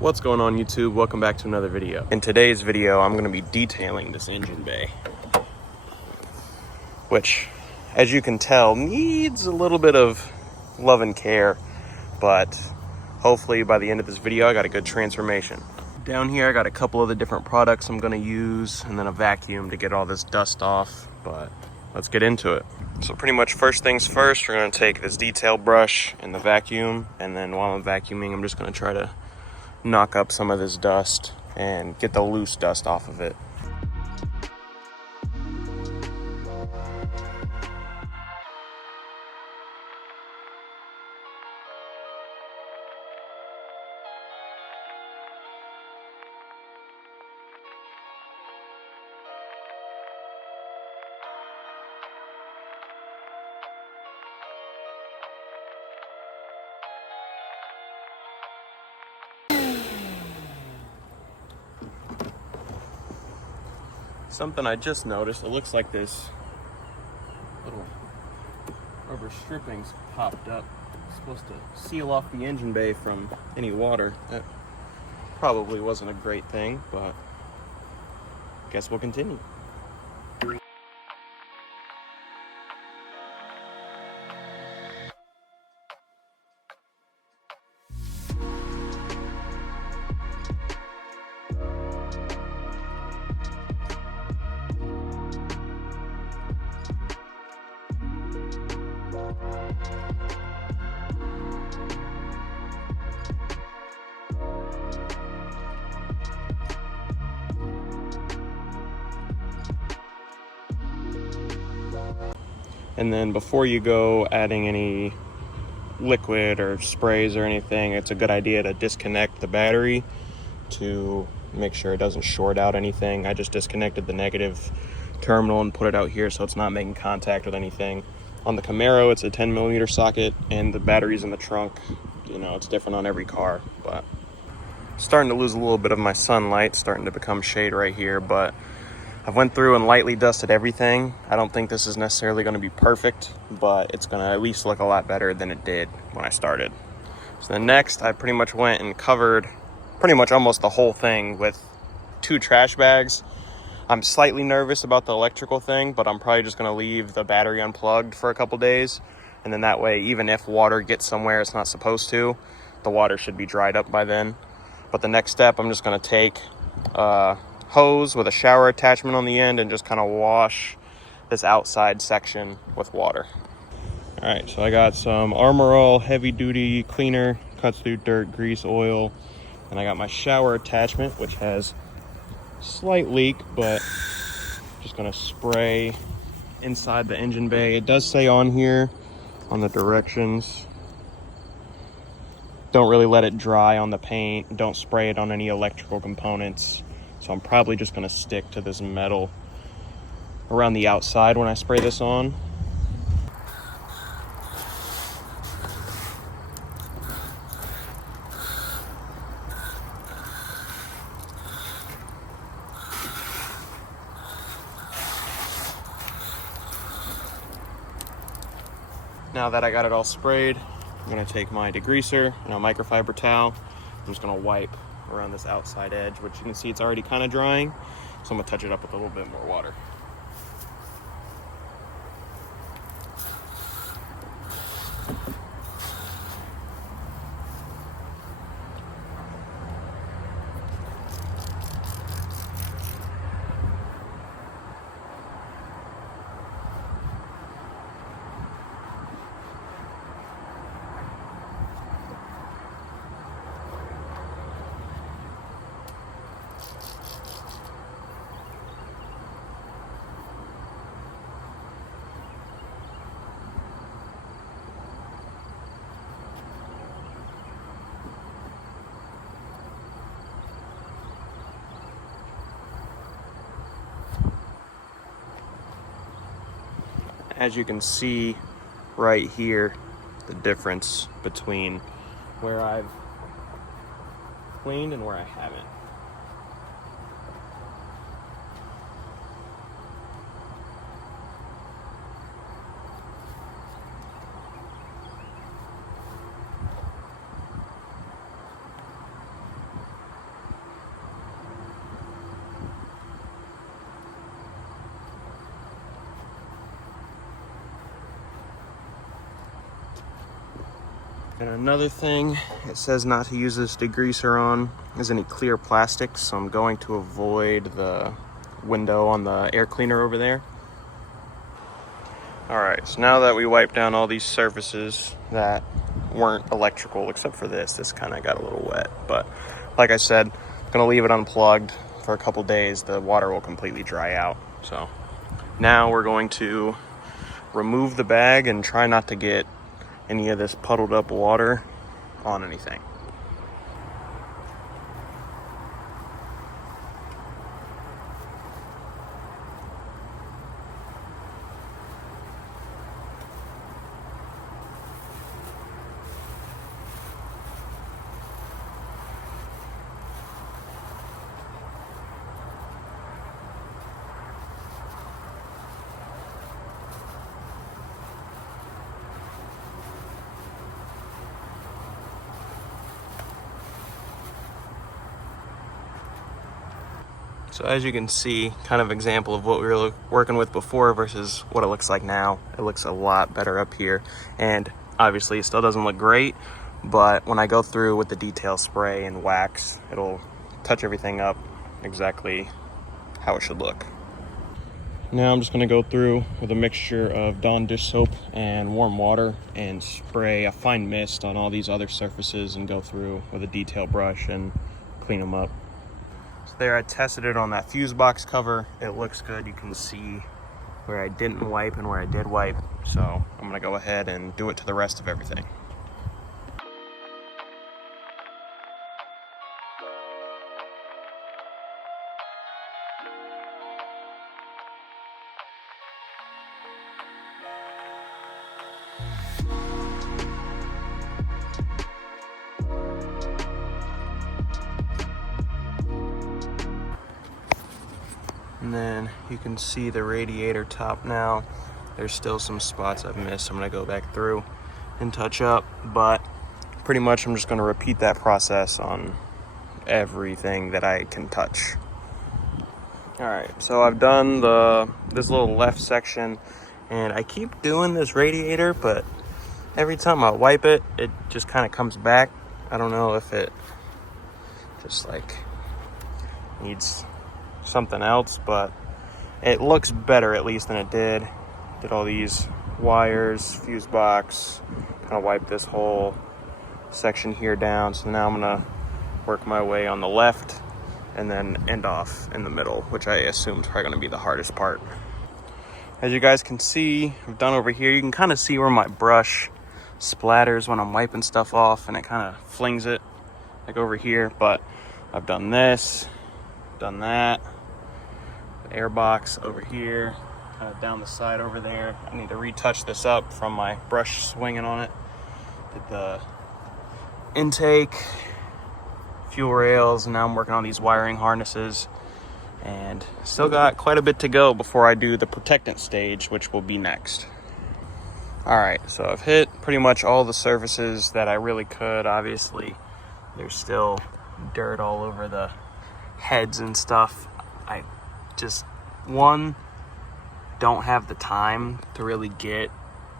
What's going on YouTube? Welcome back to another video. In today's video, I'm going to be detailing this engine bay, which, as you can tell, needs a little bit of love and care, but hopefully by the end of this video, I got a good transformation. Down here, I got a couple of the different products I'm going to use, and then a vacuum to get all this dust off, but let's get into it. So pretty much first things first, we're going to take this detail brush and the vacuum, and then while I'm vacuuming, I'm just going to try to knock up some of this dust and get the loose dust off of it. Something I just noticed, it looks like this little rubber stripping's popped up. It's supposed to seal off the engine bay from any water. That probably wasn't a great thing, but guess we'll continue. And then before you go adding any liquid or sprays or anything, it's a good idea to disconnect the battery to make sure it doesn't short out anything. I just disconnected the negative terminal and put it out here so it's not making contact with anything. On the Camaro, it's a 10mm socket, and the battery's in the trunk. You know, it's different on every car, but starting to lose a little bit of my sunlight, starting to become shade right here, but I've went through and lightly dusted everything. I don't think this is necessarily going to be perfect, but it's going to at least look a lot better than it did when I started. So then next, I pretty much went and covered pretty much almost the whole thing with 2 trash bags. I'm slightly nervous about the electrical thing, but I'm probably just going to leave the battery unplugged for a couple days. And then that way, even if water gets somewhere it's not supposed to, the water should be dried up by then. But the next step, I'm just going to take hose with a shower attachment on the end and just kind of wash this outside section with water. All right, so I got some Armor All heavy duty cleaner, cuts through dirt, grease, oil, and I got my shower attachment, which has slight leak, but just gonna spray inside the engine bay. It does say on here on the directions, don't really let it dry on the paint, don't spray it on any electrical components. So I'm probably just going to stick to this metal around the outside when I spray this on. Now that I got it all sprayed, I'm going to take my degreaser and a microfiber towel. I'm just going to wipe around this outside edge, which you can see it's already kind of drying, so I'm gonna touch it up with a little bit more water. As you can see right here, the difference between where I've cleaned and where I haven't. And another thing, it says not to use this degreaser on is any clear plastics, so I'm going to avoid the window on the air cleaner over there. Alright, so now that we wiped down all these surfaces that weren't electrical, except for this kind of got a little wet, but like I said, I'm gonna leave it unplugged for a couple days. The water will completely dry out. So now we're going to remove the bag and try not to get any of this puddled up water on anything. So as you can see, kind of example of what we were working with before versus what it looks like now. It looks a lot better up here. And obviously it still doesn't look great, but when I go through with the detail spray and wax, it'll touch everything up exactly how it should look. Now I'm just gonna go through with a mixture of Dawn dish soap and warm water and spray a fine mist on all these other surfaces and go through with a detail brush and clean them up. There, I tested it on that fuse box cover. It looks good. You can see where I didn't wipe and where I did wipe. So I'm gonna go ahead and do it to the rest of everything. And then you can see the radiator top now. There's still some spots I've missed. I'm gonna go back through and touch up, but pretty much I'm just gonna repeat that process on everything that I can touch. All right, so I've done this little left section, and I keep doing this radiator, but every time I wipe it, it just kind of comes back. I don't know if it just like needs something else, but it looks better at least than it did. Did all these wires, fuse box, kind of wipe this whole section here down. So now I'm gonna work my way on the left and then end off in the middle, which I assume is probably gonna be the hardest part. As you guys can see, I've done over here. You can kind of see where my brush splatters when I'm wiping stuff off, and it kind of flings it like over here, but I've done this, done that. Air box over here, kind of down the side over there. I need to retouch this up from my brush swinging on it. Did the intake, fuel rails, and now I'm working on these wiring harnesses, and still got quite a bit to go before I do the protectant stage, which will be next. All right, so I've hit pretty much all the surfaces that I really could. Obviously, there's still dirt all over the heads and stuff. I just, don't have the time to really get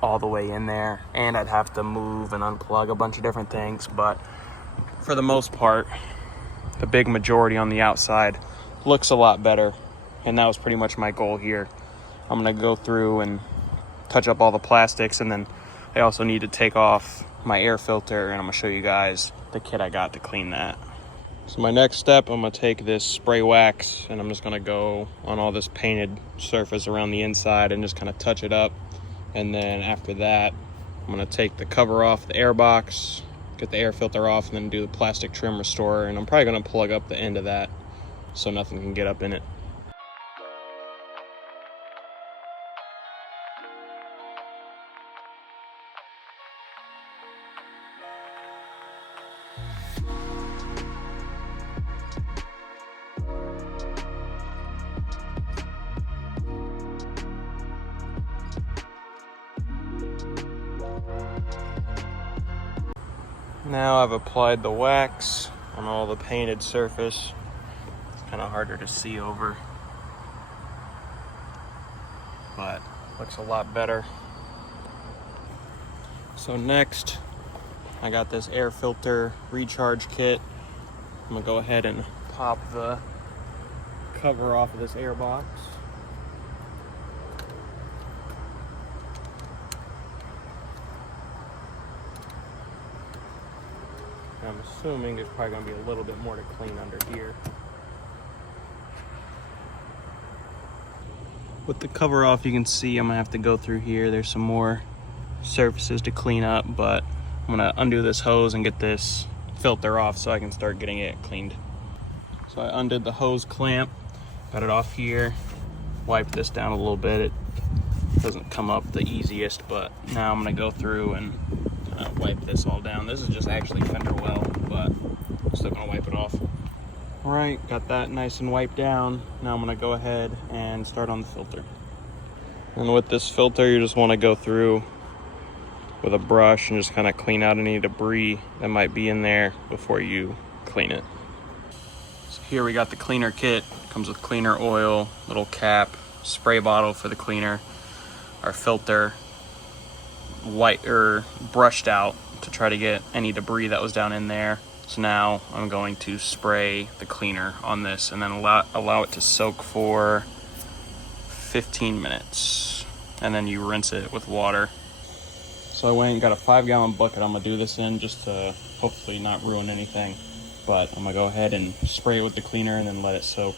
all the way in there, and I'd have to move and unplug a bunch of different things, but for the most part, the big majority on the outside looks a lot better, and that was pretty much my goal here. I'm gonna go through and touch up all the plastics, and then I also need to take off my air filter, and I'm gonna show you guys the kit I got to clean that. So my next step, I'm gonna take this spray wax and I'm just gonna go on all this painted surface around the inside and just kind of touch it up. And then after that, I'm gonna take the cover off the air box, get the air filter off, and then do the plastic trim restorer. And I'm probably gonna plug up the end of that so nothing can get up in it. Now I've applied the wax on all the painted surface. It's kind of harder to see over, but looks a lot better. So next, I got this air filter recharge kit. I'm gonna go ahead and pop the cover off of this air box. I'm assuming there's probably gonna be a little bit more to clean under here. With the cover off, you can see I'm gonna have to go through here. There's some more surfaces to clean up, but I'm gonna undo this hose and get this filter off so I can start getting it cleaned. So I undid the hose clamp, got it off here, wiped this down a little bit. It doesn't come up the easiest, but now I'm gonna go through and wipe this all down. This is just actually fender well, but I'm still gonna wipe it off. All right, got that nice and wiped down. Now I'm gonna go ahead and start on the filter. And with this filter, you just wanna go through with a brush and just kind of clean out any debris that might be in there before you clean it. So here we got the cleaner kit. Comes with cleaner oil, little cap, spray bottle for the cleaner, our filter white or brushed out to try to get any debris that was down in there. So now I'm going to spray the cleaner on this and then allow it to soak for 15 minutes. And then you rinse it with water. So I went and got a 5-gallon bucket I'm gonna do this in, just to hopefully not ruin anything. But I'm gonna go ahead and spray it with the cleaner and then let it soak.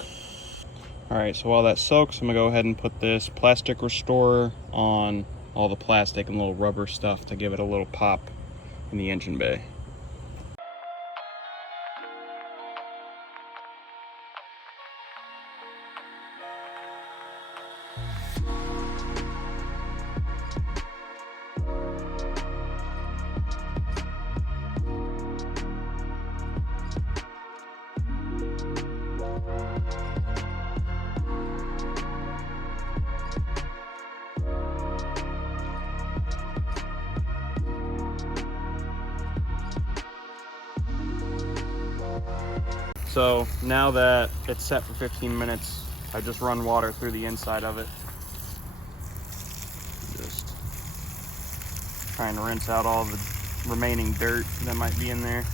All right, so while that soaks, I'm gonna go ahead and put this plastic restorer on all the plastic and little rubber stuff to give it a little pop in the engine bay. So now that it's set for 15 minutes, I just run water through the inside of it. Just trying to rinse out all the remaining dirt that might be in there.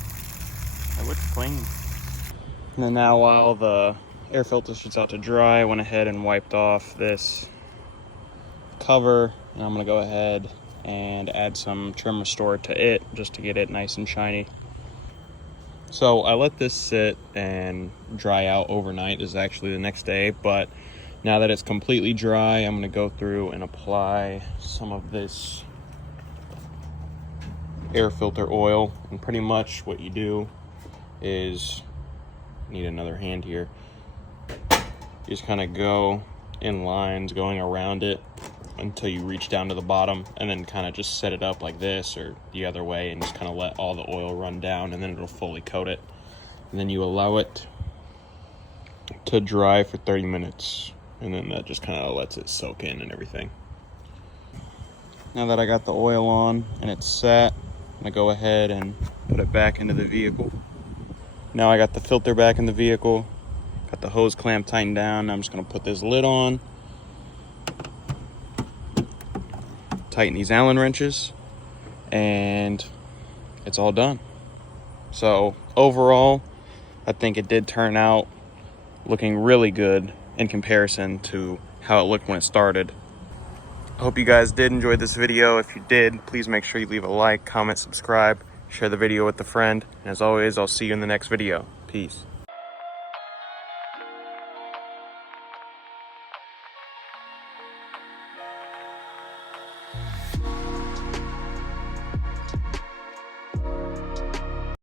It looks clean. And then now while the air filter sits out to dry, I went ahead and wiped off this cover, and I'm gonna go ahead and add some trim restore to it just to get it nice and shiny. So I let this sit and dry out overnight. This is actually the next day, but now that it's completely dry, I'm gonna go through and apply some of this air filter oil. And pretty much what you do is, need another hand here, you just kind of go in lines going around it until you reach down to the bottom, and then kind of just set it up like this or the other way and just kind of let all the oil run down, and then it'll fully coat it. And then you allow it to dry for 30 minutes, and then that just kind of lets it soak in and everything. Now that I got the oil on and it's set, I'm gonna go ahead and put it back into the vehicle. Now I got the filter back in the vehicle, got the hose clamp tightened down. I'm just gonna put this lid on, tighten these Allen wrenches, and it's all done. So overall, I think it did turn out looking really good in comparison to how it looked when it started. I hope you guys did enjoy this video. If you did, please make sure you leave a like, comment, subscribe, share the video with a friend. And as always, I'll see you in the next video. Peace.